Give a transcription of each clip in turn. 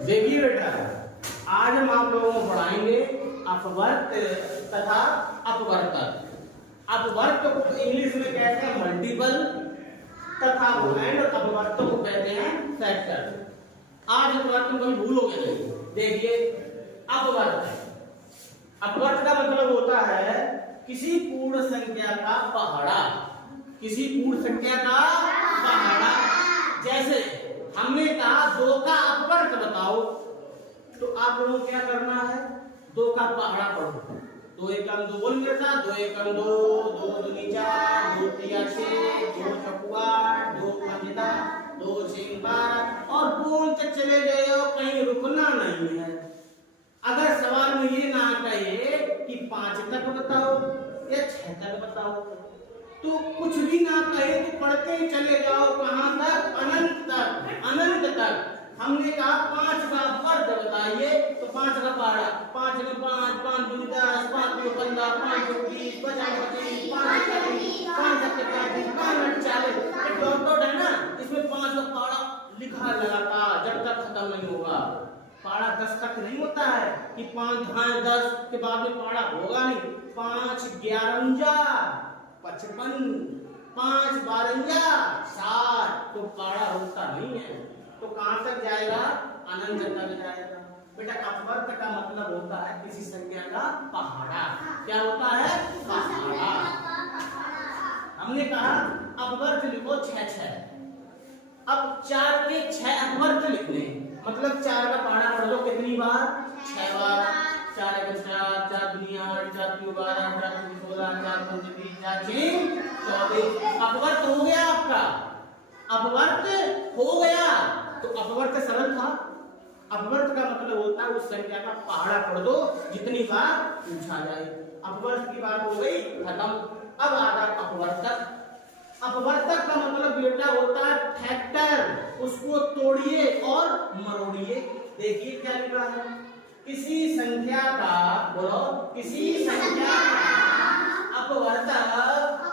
देखिए बेटा, आज हम आप लोगों को पढ़ाएंगे अपवर्त तथा अपवर्तक। अपवर्त को इंग्लिश में कहते हैं मल्टीपल तथा अपवर्तक को कहते हैं फैक्टर। आज अपवर्त में भूलोगे नहीं। देखिए अपवर्त, अपवर्त का मतलब होता है किसी पूर्ण संख्या का पहाड़ा, किसी पूर्ण संख्या का पहाड़ा। जैसे हमने कहा 2 का अपवर्त बताओ, तो आप लोगों को क्या करना है, 2 का पहाड़ा पढ़ो। 2 एकम 2 बोल मेरे साथ, 2 एकम 2, 2 दूनी 4, 2 तिया 6, 2 चौका 8, 2 पंजे 10, 2 छह 12 और पूर्ण तक चले जाओ, कहीं रुकना नहीं है। अगर सवाल में ये ना कहे कि 5 तक बताओ या 6 तक बताओ, तो कुछ भी ना कहे तो पढ़ते ही चले जाओ। कहां तक? अनंत तक, अनंत तक। हमने कहा 5 का अपवर्त बताइए, तो 5 का पहाड़ा, 5 में 5, 5 दूनी 10, 5 दूनी 15, 5 दूनी 20, 50 25, 5 40, 5 40, 5 40। डॉट डॉट है ना, इसमें 5 का पहाड़ा लिखा लगातार जब तक खत्म नहीं होगा। पहाड़ा 10 तक नहीं होता है कि 5 धान 10 के बाद में पहाड़ा होगा नहीं। 5 11 55, 5 12 60, तो पहाड़ा होता नहीं है। तो कहां तक जाएगा? अनंत तक जाएगा। बेटा अपवर्त का मतलब होता है किसी संख्या का पहाड़ा। क्या होता है? पहाड़ा। हमने कहा अपवर्त लिखो 6। अब 4 के 6 अपवर्त लिखने, मतलब 4 का पहाड़ा पढ़ लो कितनी बार? 6 बार। 4 एक 4, 4 दूनी 8, 4 तीन 12, 4 तीन 16, 4 पंजे 20, 4 छह 24। अपवर्त हो गया आपका, अपवर्त हो गया। तो अपवर्त सरल था। अपवर्त का मतलब होता है उस संख्या का पहाड़ा पढ़ दो जितनी बार पूछा जाए। अपवर्त की बात हो गई, खत्म। अब आता अपवर्तक। अपवर्तक का मतलब बेटा होता है फैक्टर। उसको तोड़िए और मरोड़िए। देखिए क्या लिखा है, किसी संख्या का, बोलो, किसी संख्या का अपवर्तक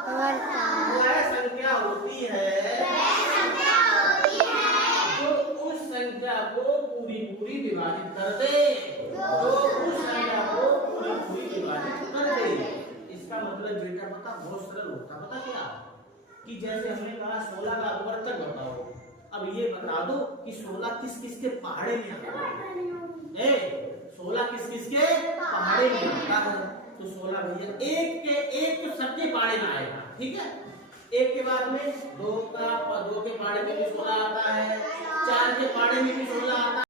वह संख्या होती है जो उस संख्या को पूरी विभाजित कर दे, जो उस संख्या को पूरी विभाजित कर दे। इसका मतलब बेटा पता बहुत सरल होता, पता क्या, कि जैसे हमने कहा 16 का अपवर्तक बताओ। अब ये बता दो कि 16 किस किस के पहाड़े में आता है। 16 किस किस के पहाड़े में आता है? तो 16 भैया एक तो सबके पहाड़े में आएगा, ठीक है। एक के बाद में 2 के पहाड़े में भी 16 आता है, 4 के पहाड़े में भी 16 आता है।